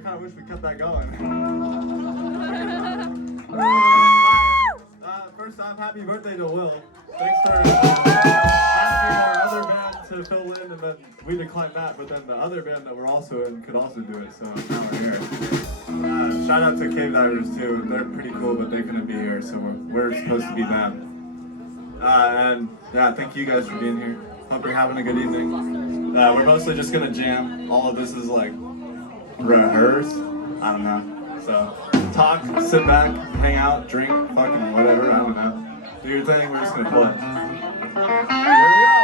I kind of wish we kept that going. First off, happy birthday to Will. Thanks for asking our other band to fill in, and then we declined that, but then the other band that we're also in could also do it, so now we're here. Shout out to Cave Divers too. They're pretty cool, but they couldn't be here, so we're supposed to be them. And yeah, thank you guys for being here. Hope you're having a good evening. We're mostly just gonna jam. All of this is like rehearse. I don't know. So talk, sit back, hang out, drink, fucking whatever. I don't know. Do your thing. We're just gonna play. Here we go.